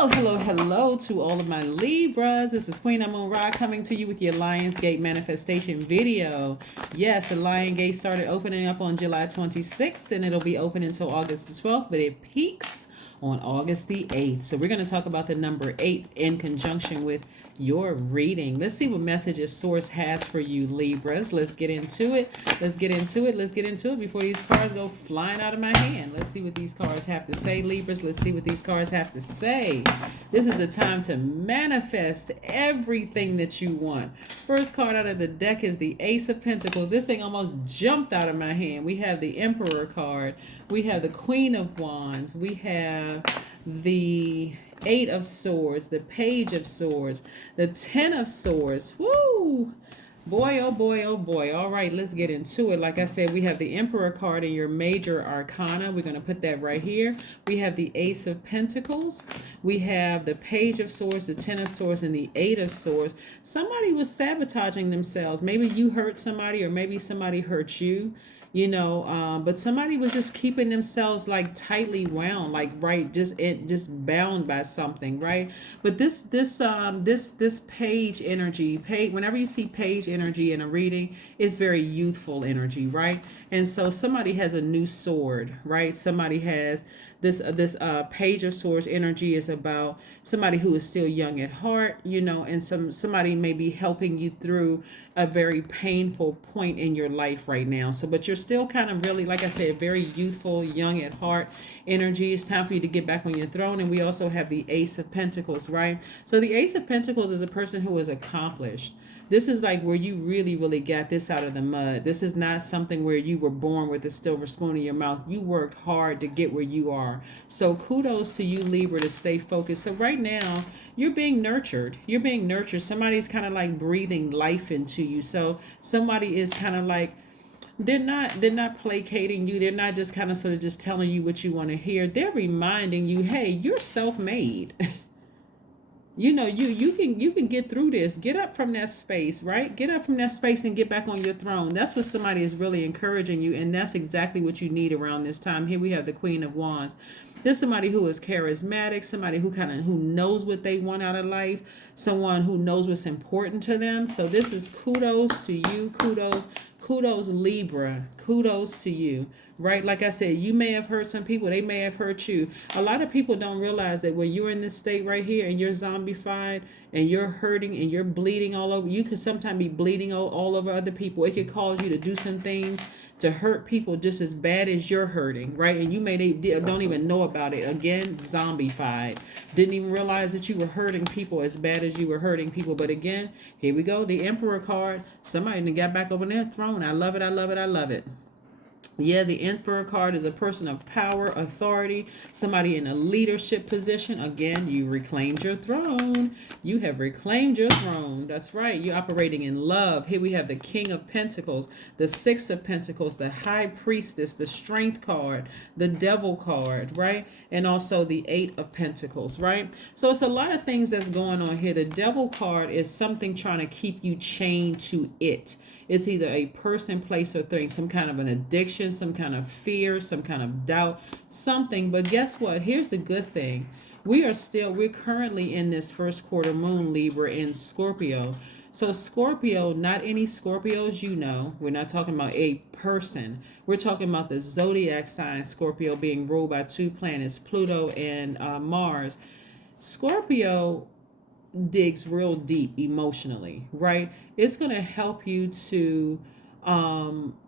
Hello to all of my Libras. This is Queen Moon Ra coming to you with your Lionsgate manifestation video. Yes, the Lionsgate started opening up on July 26th and it'll be open until August the 12th, but it peaks on August the 8th. So we're going to talk about the number 8 in conjunction with your reading. Let's see what messages Source has for you, Libras. Let's get into it. Let's get into it before these cards go flying out of my hand. Let's see what these cards have to say, Libras. Let's see what these cards have to say. This is the time to manifest everything that you want. First card out of the deck is the Ace of Pentacles. This thing almost jumped out of my hand. We have the Emperor card. We have the Queen of Wands. We have the Eight of Swords, the Page of Swords, the Ten of Swords. Woo! Boy, oh boy, oh boy. All right, let's get into it. Like I said, we have the Emperor card in your major arcana. We're going to put that right here. We have the Ace of Pentacles. We have the Page of Swords, the Ten of Swords, and the Eight of Swords. Somebody was sabotaging themselves. Maybe you hurt somebody, or maybe somebody hurt you. But somebody was just keeping themselves like tightly wound, like just bound by something, right? But this page energy, whenever you see page energy in a reading, it's very youthful energy, right? And so somebody has a new sword, right? Somebody has this Page of Swords energy is about somebody who is still young at heart, and somebody may be helping you through a very painful point in your life right now. So, but you're still kind of really, like I said, very youthful, young at heart energy. It's time for you to get back on your throne. And we also have the Ace of Pentacles, right? So the Ace of Pentacles is a person who is accomplished. This is like where you really, really got this out of the mud. This is not something where you were born with a silver spoon in your mouth. You worked hard to get where you are. So kudos to you, Libra, to stay focused. So right now, you're being nurtured. You're being nurtured. Somebody's kind of like breathing life into you. So somebody is kind of like, they're not placating you. They're not just kind of sort of just telling you what you want to hear. They're reminding you, hey, you're self-made. You can get through this. Get up from that space, right? Get up from that space and get back on your throne. That's what somebody is really encouraging you, and that's exactly what you need around this time. Here we have the Queen of Wands. There's somebody who is charismatic, somebody who knows what they want out of life, someone who knows what's important to them. So this is kudos to you, kudos Libra, kudos to you, right? Like I said, you may have hurt some people, they may have hurt you. A lot of people don't realize that when you're in this state right here and you're zombified and you're hurting and you're bleeding all over, you could sometimes be bleeding all over other people. It could cause you to do some things to hurt people just as bad as you're hurting, right? And you don't even know about it. Again, zombified. Didn't even realize that you were hurting people as bad as you were hurting people. But again, here we go. The Emperor card. Somebody got back over their throne. I love it. I love it. I love it. Yeah, the Emperor card is a person of power, authority, somebody in a leadership position. Again, you reclaimed your throne. You have reclaimed your throne. That's right. You're operating in love. Here we have the King of Pentacles, the Six of Pentacles, the High Priestess, the Strength card, the Devil card, right? And also the Eight of Pentacles, right? So it's a lot of things that's going on here. The Devil card is something trying to keep you chained to it. It's either a person, place, or thing, some kind of an addiction, some kind of fear, some kind of doubt, something. But guess what? Here's the good thing. We're currently in this first quarter moon, Libra, in Scorpio. So Scorpio, not any Scorpios we're not talking about a person. We're talking about the zodiac sign Scorpio being ruled by two planets, Pluto and Mars. Scorpio digs real deep emotionally, right? It's going to help you to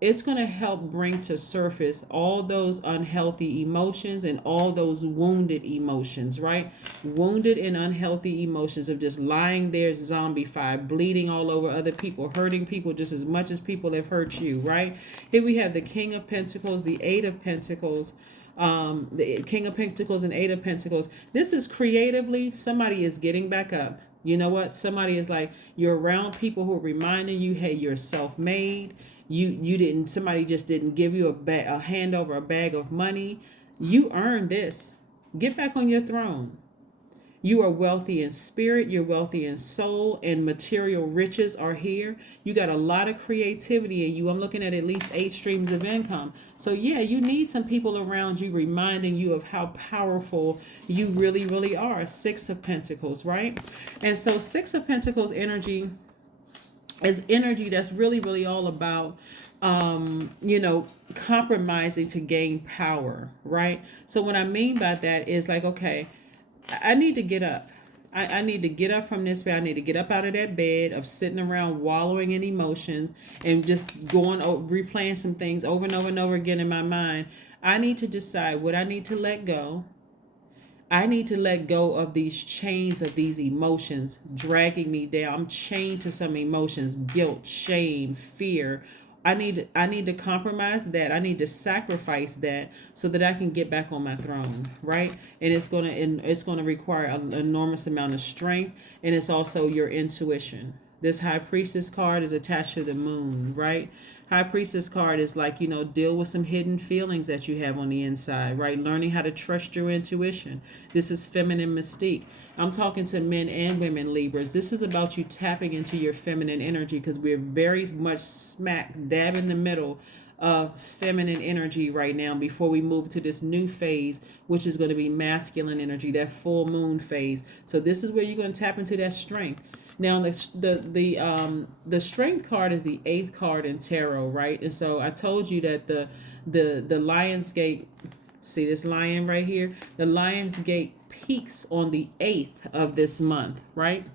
it's going to help bring to surface all those unhealthy emotions and all those wounded emotions, right? Wounded and unhealthy emotions of just lying there zombified, bleeding all over other people, hurting people just as much as people have hurt you, right? Here we have the King of Pentacles, the Eight of Pentacles, the King of Pentacles and Eight of Pentacles. This is creatively, somebody is getting back up. You know what? Somebody is like, you're around people who are reminding you, hey, you're self-made. Somebody just didn't give you a hand over a bag of money. You earned this. Get back on your throne. You are wealthy in spirit, you're wealthy in soul, and material riches are here. You got a lot of creativity in you. I'm looking at least 8 streams of income. So, yeah, you need some people around you reminding you of how powerful you really, really are. 6 of Pentacles, right? And so, 6 of Pentacles energy is energy that's really, really all about compromising to gain power, right? So what I mean by that is like, okay, I need to get up. I need to get up from this bed. I need to get up out of that bed of sitting around wallowing in emotions and just going replaying some things over and over and over again in my mind. I need to decide what I need to let go. I need to let go of these chains of these emotions dragging me down. I'm chained to some emotions, guilt, shame, fear. I need to compromise that. I need to sacrifice that so that I can get back on my throne, right? And it's gonna require an enormous amount of strength, and it's also your intuition. This High Priestess card is attached to the moon, right? High Priestess card is like, deal with some hidden feelings that you have on the inside, right? Learning how to trust your intuition. This is feminine mystique. I'm talking to men and women, Libras. This is about you tapping into your feminine energy because we're very much smack dab in the middle of feminine energy right now before we move to this new phase, which is going to be masculine energy, that full moon phase. So this is where you're going to tap into that strength. Now the strength card is the 8th card in tarot, right? And so I told you that the Lionsgate, see this lion right here? The Lionsgate peaks on the 8th of this month, right?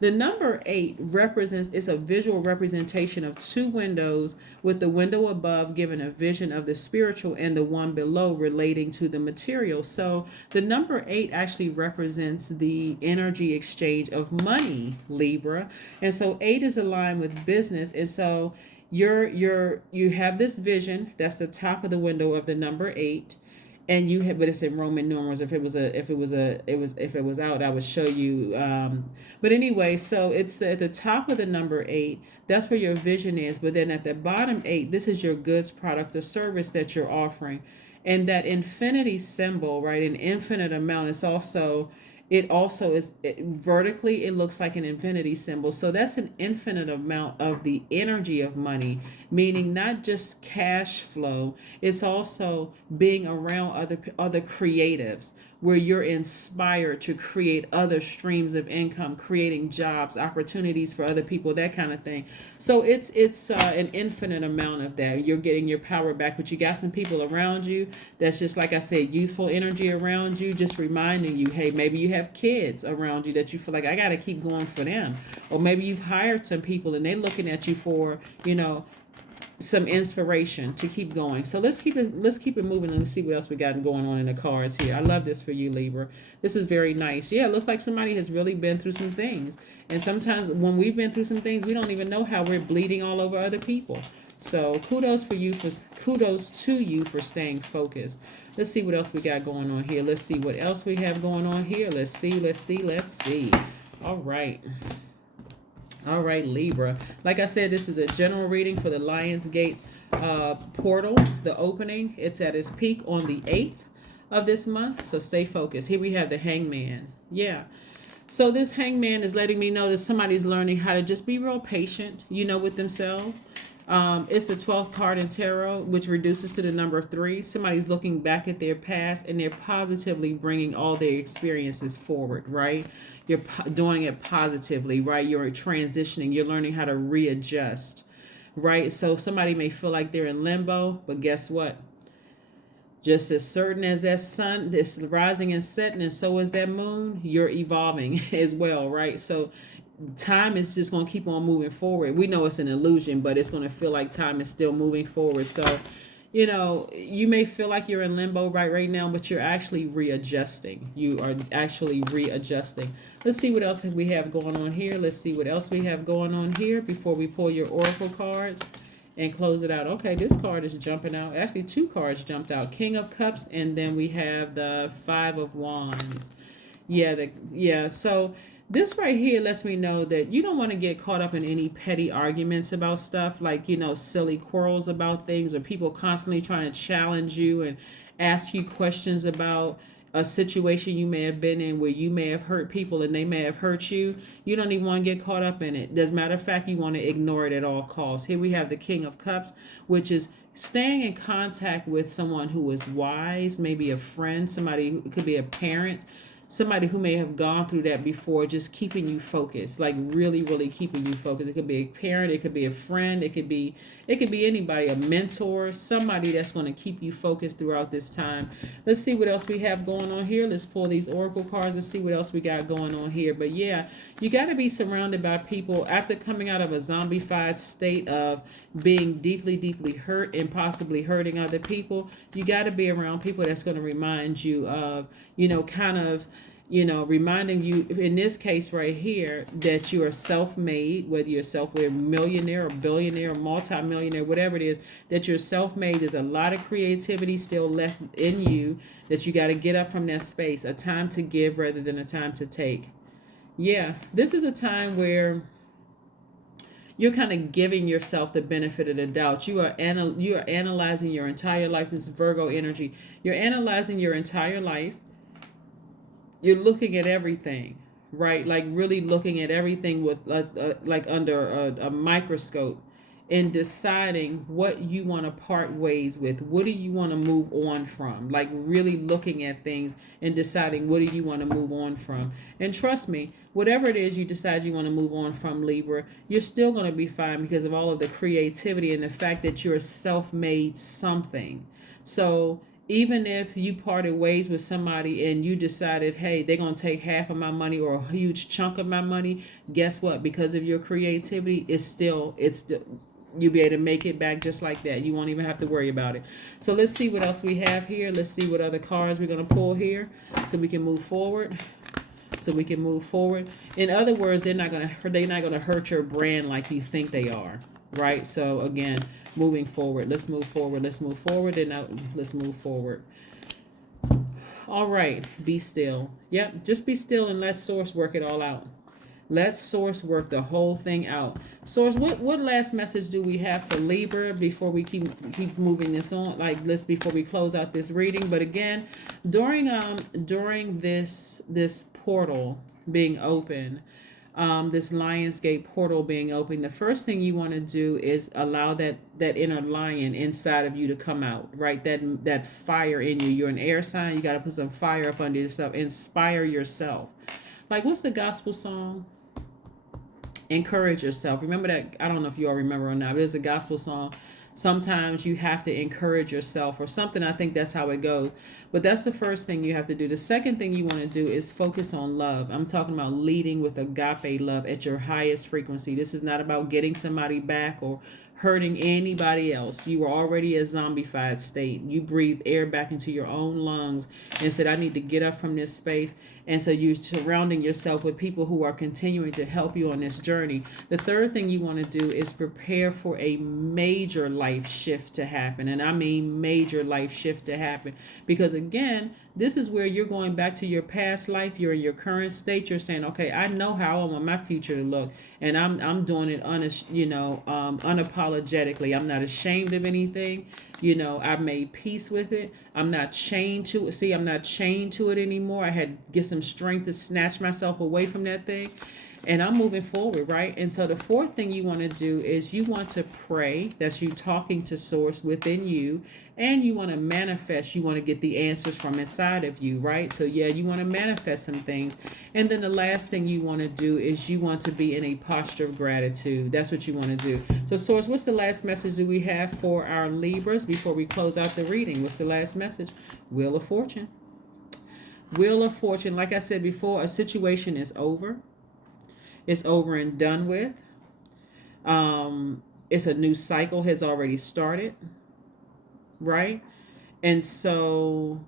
The number 8 represents, it's a visual representation of 2 windows, with the window above giving a vision of the spiritual and the one below relating to the material. So the number 8 actually represents the energy exchange of money, Libra. And so 8 is aligned with business. And so you have this vision, that's the top of the window of the number 8. And you have, but it's in Roman numerals. If it was out, I would show you. But anyway, so it's at the top of the number 8. That's where your vision is. But then at the bottom 8, this is your goods, product, or service that you're offering. And that infinity symbol, right? An infinite amount. It also is vertically, it looks like an infinity symbol. So that's an infinite amount of the energy of money, meaning not just cash flow. It's also being around other creatives, where you're inspired to create other streams of income, creating jobs, opportunities for other people, that kind of thing. So it's an infinite amount of that. You're getting your power back, but you got some people around you that's just, like I said, youthful energy around you, just reminding you, hey, maybe you have kids around you that you feel like, I got to keep going for them. Or maybe you've hired some people and they're looking at you for, some inspiration to keep going. So let's keep it moving, and let's see what else we got going on in the cards here. I love this for you, Libra. This is very nice. Yeah, it looks like somebody has really been through some things. And sometimes when we've been through some things, we don't even know how we're bleeding all over other people. So kudos to you for staying focused. Let's see what else we got going on here. Let's see what else we have going on here. Let's see. All right, Libra. Like I said, this is a general reading for the Lionsgate portal, the opening. It's at its peak on the 8th of this month, so stay focused. Here we have the Hangman. Yeah. So this Hangman is letting me know that somebody's learning how to just be real patient, with themselves. It's the 12th card in tarot, which reduces to the number 3. Somebody's looking back at their past and they're positively bringing all their experiences forward, right? You're doing it positively, right? You're transitioning. You're learning how to readjust, right? So somebody may feel like they're in limbo, but guess what? Just as certain as that sun is rising and setting, and so is that moon, you're evolving as well, right? So time is just going to keep on moving forward. We know it's an illusion, but it's going to feel like time is still moving forward. So, you may feel like you're in limbo right now, but you're actually readjusting. You are actually readjusting. Let's see what else we have going on here. Before we pull your oracle cards and close it out. Okay, this card is jumping out. Actually, 2 cards jumped out. King of Cups, and then we have the 5 of Wands. So this right here lets me know that you don't want to get caught up in any petty arguments about stuff, like, silly quarrels about things, or people constantly trying to challenge you and ask you questions about a situation you may have been in where you may have hurt people and they may have hurt you. You don't even want to get caught up in it. As a matter of fact, you want to ignore it at all costs. Here we have the King of Cups, which is staying in contact with someone who is wise, maybe a friend, somebody who could be a parent, somebody who may have gone through that before, just keeping you focused, like really, really keeping you focused. It could be a parent, it could be a friend, it could be anybody, a mentor, somebody that's going to keep you focused throughout this time. Let's see what else we have going on here. Let's pull these oracle cards and see what else we got going on here. But yeah, you got to be surrounded by people after coming out of a zombified state of being deeply, deeply hurt and possibly hurting other people. You got to be around people that's going to remind you of, reminding you, in this case right here, that you are self-made, whether you're a millionaire or billionaire or multi-millionaire, whatever it is, that you're self-made. There's a lot of creativity still left in you, that you got to get up from that space, a time to give rather than a time to take. Yeah, this is a time where you're kind of giving yourself the benefit of the doubt. You are analyzing your entire life. This is Virgo energy. You're analyzing your entire life. You're looking at everything, right? Like really looking at everything with like under a microscope, and deciding what you want to part ways with. What do you want to move on from? Like really looking at things and deciding what do you want to move on from. And trust me, whatever it is you decide you want to move on from, Libra, you're still going to be fine because of all of the creativity and the fact that you're self-made something. So even if you parted ways with somebody and you decided, hey, they're going to take half of my money or a huge chunk of my money, guess what? Because of your creativity, it's still you'll be able to make it back just like that. You won't even have to worry about it. So let's see what else we have here. Let's see what other cards we're going to pull here so we can move forward. In other words, they're not going to hurt your brand like you think they are, right? So again, moving forward. Let's move forward. And now let's move forward. All right, be still. Yep, just be still and let Source work it all out. Let Source work the whole thing out. Source, what last message do we have for Libra before we keep moving this on? Before we close out this reading. But again, during this portal being open, this Lionsgate portal being open, the first thing you want to do is allow that inner lion inside of you to come out, right? That fire in you. You're an air sign. You got to put some fire up under yourself. Inspire yourself. Like, what's the gospel song? Encourage yourself. Remember that? I don't know if you all remember or not. There's a gospel song. Sometimes you have to encourage yourself or something. I think that's how it goes. But that's the first thing you have to do. The second thing you want to do is focus on love. I'm talking about leading with agape love at your highest frequency. This is not about getting somebody back or hurting anybody else. You were already a zombified state. You breathed air back into your own lungs and said, I need to get up from this space. And so you're surrounding yourself with people who are continuing to help you on this journey. The third thing you want to do is prepare for a major life shift to happen. And I mean major life shift to happen. Because again, this is where you're going back to your past life. You're in your current state. You're saying, okay, I know how I want my future to look. And I'm doing it unapologetically. I'm not ashamed of anything. I've made peace with it. I'm not chained to it. I'm not chained to it anymore. I had to get some strength to snatch myself away from that thing. And I'm moving forward, right? And so the fourth thing you want to do is you want to pray. That's you talking to Source within you. And you want to manifest. You want to get the answers from inside of you, right? So yeah, you want to manifest some things. And then the last thing you want to do is you want to be in a posture of gratitude. That's what you want to do. So Source, what's the last message do we have for our Libras before we close out the reading? What's the last message? Wheel of Fortune. Wheel of Fortune. Like I said before, a situation is over. It's over and done with. It's a new cycle has already started, right? And so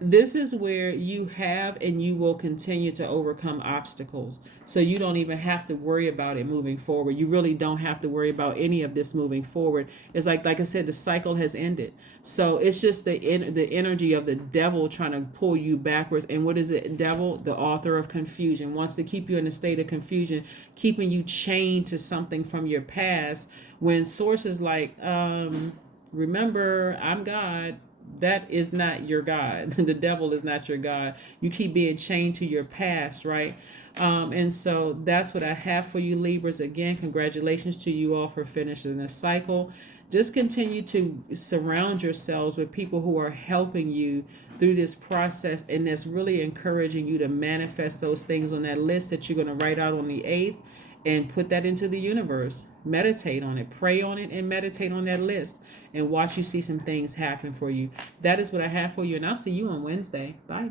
this is where you have and you will continue to overcome obstacles. So you don't even have to worry about it moving forward. You really don't have to worry about any of this moving forward. It's like I said, the cycle has ended. So it's just the energy of the devil trying to pull you backwards. And what is it? Devil, the author of confusion, wants to keep you in a state of confusion, keeping you chained to something from your past. When Source is like, remember, I'm God. That is not your God. The devil is not your God. You keep being chained to your past, right? And so that's what I have for you, Libras. Again, congratulations to you all for finishing this cycle. Just continue to surround yourselves with people who are helping you through this process, and that's really encouraging you to manifest those things on that list that you're going to write out on the 8th, and put that into the universe. Meditate on it, pray on it, and meditate on that list, and watch you see some things happen for you. That is what I have for you, and I'll see you on Wednesday. Bye.